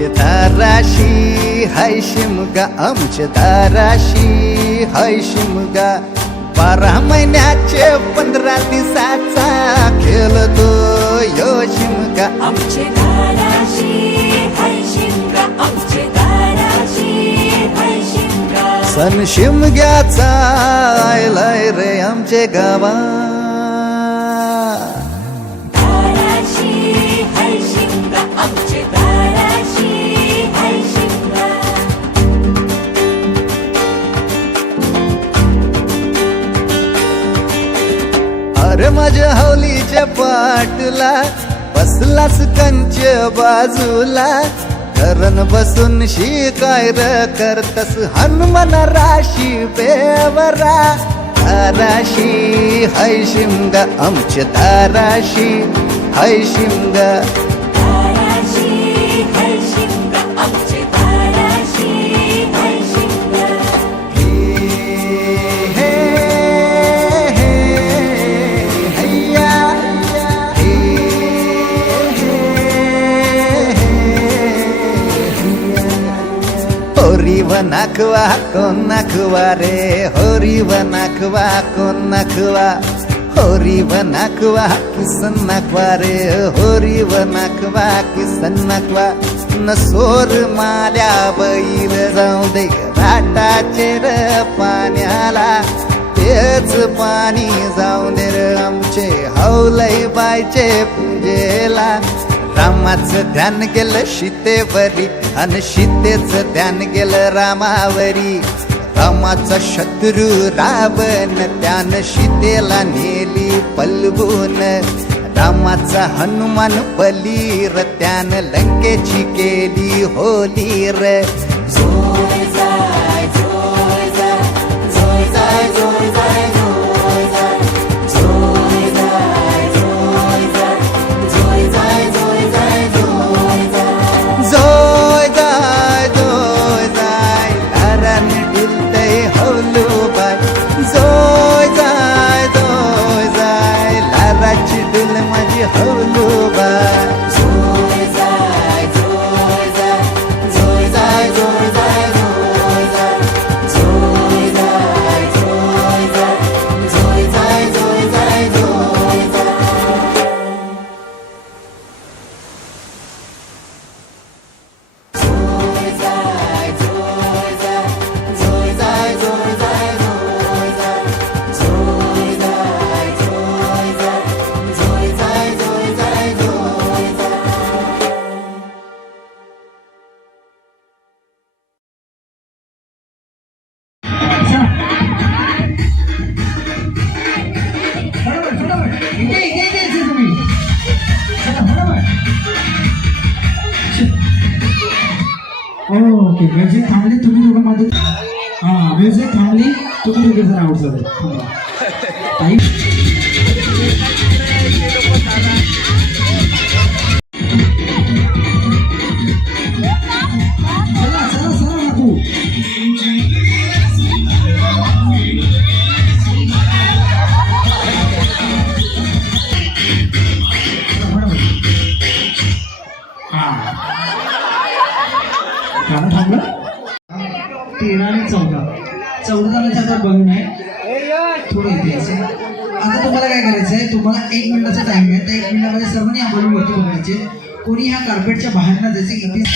आमचे दाराशी हाय शिमगा, आमचे दाराशी हाय शिमगा. 12 महिन्याचे 15 दिवसाचा खेळतो यो शिमगा. आमचे दाराशी हाय शिमगा, आमचे दाराशी हाय शिमगा. सण शिमग्याचा आयलाय रे आमचे गावा. दाराशी हाय शिमगा, आमचे दाराशी हाय शिमगा. अरे माझ्या हौलीच्या पाटला बसलास कंच बाजूला. धरण बसून शिकाय र करतस हनुमान राशी बेवरा. दाराशी हाय शिमगा, आमच्या दाराशी हाय शिमगा. दाराशी हाय शिमगा, आमचे दाराशी हाय शिमगा. हे हे हैया हे होरी व नाखवा कोण नाखवा रे, होरी व नाखवा कोण नाखवा. होरी व नाखवा किसन नाखवा रे, होरी व नाखवा किसन नाखवा. नसोर माल्या बैल जाऊ दे घाटाचे र पाण्याला. तेच पाणी जाऊ दे र आमचे हौलई बायचे पूजेला. रामाचं ध्यान गेलं सीतेवरी आणि सीतेचं ध्यान गेलं रामावरी. रामाचा शत्रू रावण त्यानं सीतेला नेली पलवून. रामाचा हनुमान बलीर त्यानं लंकेची केली होली र. जोय जाय जोय जाय जोय जाय जोय जाय जोय जाय जोय जाय जोय जाय जोय जाय जोय जाय जोय जाय. जोय जाय जोय जाय दारान डुलतय हौलू बाय. जोय जाय जोय जाय लाराची डुल माझी हौलू बाय. जोय जाय जोय जाय जोय जाय जोय जाय जोय जाय जोय जाय जोय जाय जोय जाय जोय जाय जोय जाय. जोय जाय जोय जाय जोय जाय जोय जाय जोय जाय जोय जाय जोय जाय जोय जाय जोय जाय जोय जाय. ओके म्युझिक थांबली, तुम्ही दोघं माझं. हां म्युझिक थांबली, तुम्ही दोघे जरा आउट झाले. थांबा ताई. चला चला चला बापू. गाणं थांबलं. 13 आणि 14 जणांच्या आता बघून आहे थोडं इथे असेल. आता तुम्हाला काय करायचं आहे, तुम्हाला 1 मिनिटाचा टाइम आहे. त्या 1 मिनिटामध्ये सर्वांनी आंदोलन वरती बघायचे. कोणी ह्या कार्पेटच्या बाहेर ना जसे इथे आमची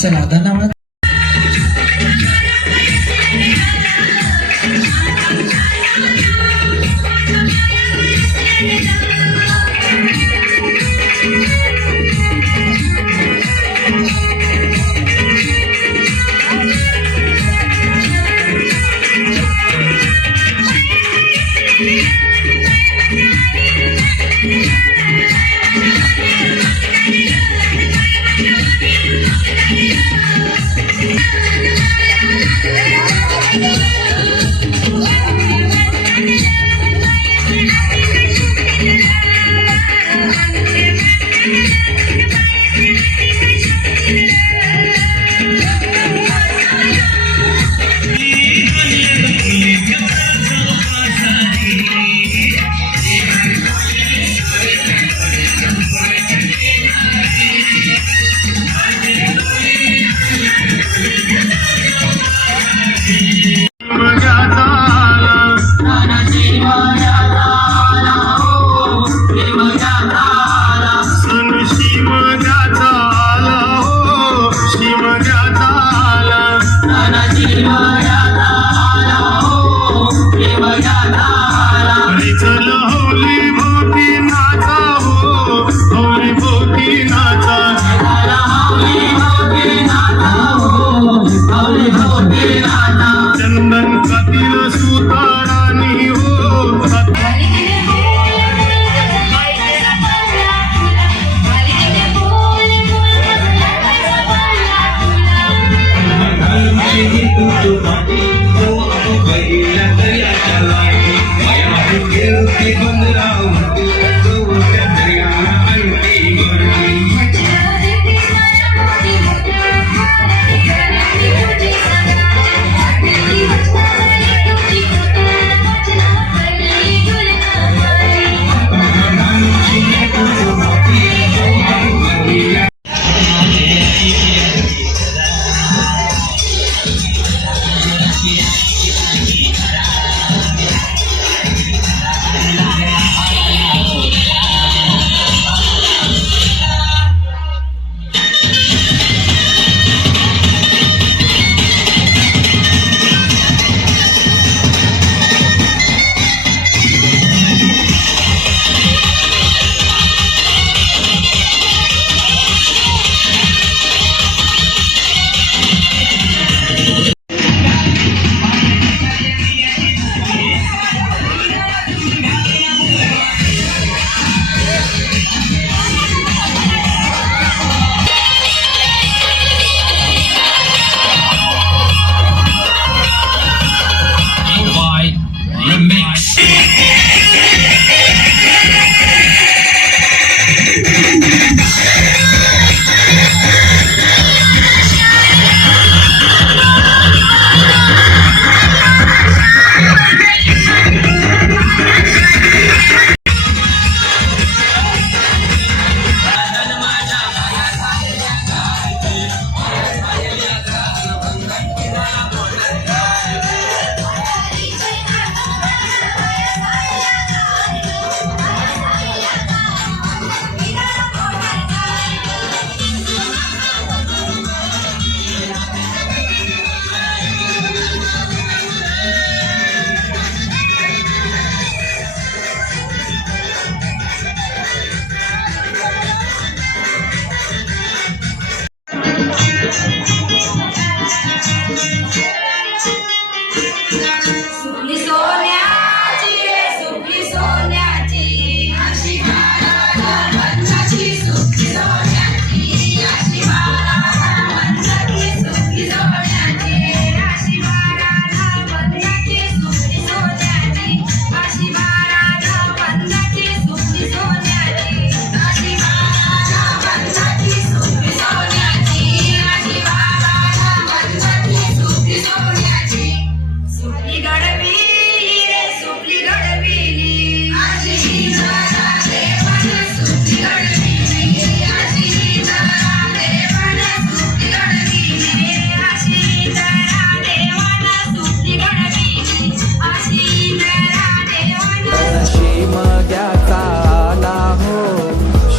चला धन्यवाद.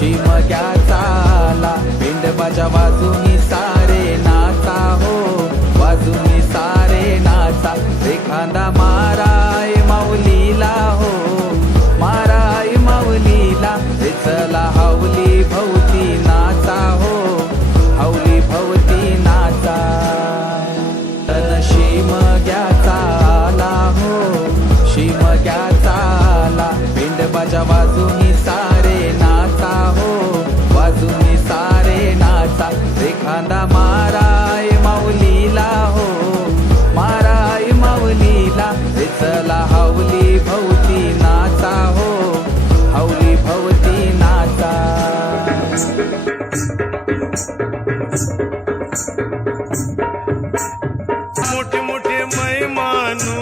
शिमग्याचा आला, बिंडबाच्या बाजूनी सारे ना एखादा माराय माऊलीला हो, माराय माऊलीला, रे चला हावली भवती नाचा हो, हावली भवती नाचा. तन शिमग्याचा आला हो, शिमग्याचा आला, पिंडबाच्या बाजूनी सारे नाचा हो, बाजूनी सारे नाचा. एखादा माराय माऊलीला हो, माराय माऊलीला, रे चला हावली भवती नाचा हो, हावली भवती नाचा. मोठे मोठे मैमानू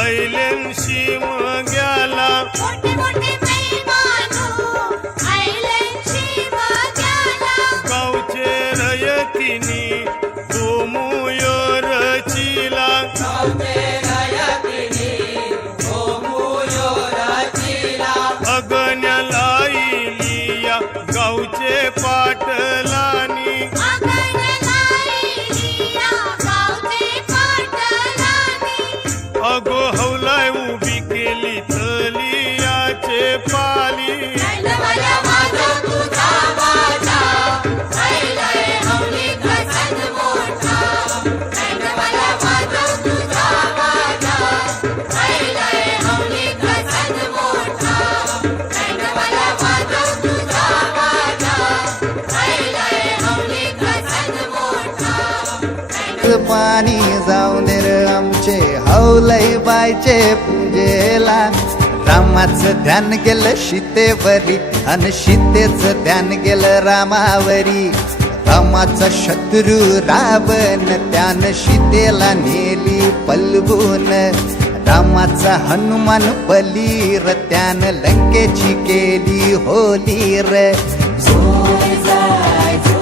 ऐलेन शिमग्याला, मोठे मोठे मेहमानू आयलन शिमग्याला. गावचे रयतीनी गोमुयो रचिला, अगण्याला इलिया गावचे पाटलानी, आगणलाईलिया गावचे पाटलानी. अगो हवलाय उभी केली तलियाचे पाली. दंडवल्या माझा तुझा वाटा, ऐलय हवली प्रसन्न मोठा. दंडवल्या माझा तुझा वाटा, ऐलय हवली प्रसन्न मोठा. दंडवल्या माझा तुझा वाटा, ऐलय हवली प्रसन्न मोठा. पाणी जाऊन रे आमचे हवलय बायचे पूजेला. रामाचं ध्यान गेलं सीतेवरी आणि सीतेचं ध्यान गेलं रामावरी. रामाचा शत्रू रावण त्यानं सीतेला नेली पलवून. रामाचा हनुमान बलीर त्यानं लंकेची केली होली र. जोय जाय जोय